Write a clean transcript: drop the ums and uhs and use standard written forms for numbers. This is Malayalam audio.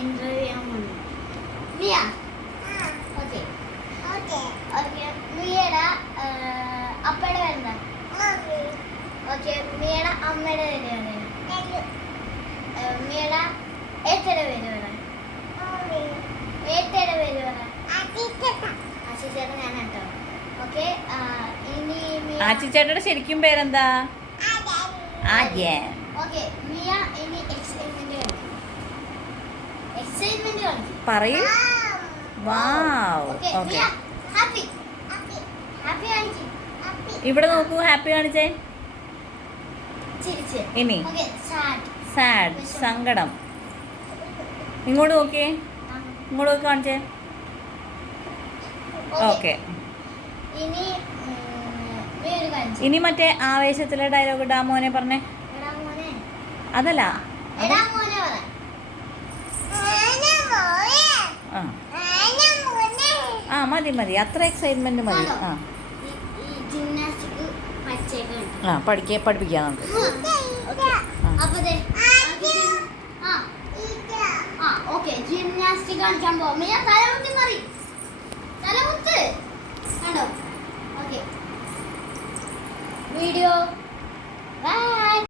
ഇന്റർവ്യൂ ചെയ്യാൻ വന്നു. Miya okay okay. മിയയുടെ അപ്പയുടെ പേരെന്താ? ഓക്കെ. മിയയുടെ അമ്മയുടെ പേര് പറയാം. മിയയുടെ ഏട്ടയുടെ പേര് പറയാം. ഏട്ടയുടെ പേര് പറയാം. ആശിച്ചേട്ടൻ ഞാൻ കേട്ടോ. ഓക്കെ. ഇനി ആച്ചിച്ചേട്ടയുടെ ശരിക്കും പേരെന്താ? ആര്യൻ. ഓക്കെ. മിയ ഇനി എക്സൈറ്റ്മെന്റ് കാണിക്കും. പറയൂ. വാവ്. ഓക്കെ. ഹാപ്പി കാണിക്കും. ഇവിടെ നോക്കൂ, ഹാപ്പി കാണിച്ചേ. ചിരിച്ച്. ഇനി ഓക്കെ. സാഡ്, സങ്കടം. ഇങ്ങോട്ട് നോക്കിയേ, ഇങ്ങോട്ട് നോക്കി കാണിച്ചേ. ഓക്കെ. ഇനി വേറൊരു കാണിച്ചു. ഇനി മറ്റേ ആവേശത്തിലെ ഡയലോഗ് ഇടാ മോനെ പറഞ്ഞേ. എടാ മോനെ. അതല്ല, എടാ മോനെ പറ. ആ മതി മതി, അത്ര എക്സൈറ്റ്മെന്റ് മതി. ആ ജിംനാസ്റ്റിക് പഠിച്ചേക്കാണ്. ആ പഠിപ്പിക്കാം നമുക്ക്. ഓക്കെ. ജിംനാസ്റ്റിക് കാണിക്കാൻ പോകും. ഞാൻ തലമുട്ടി മറി.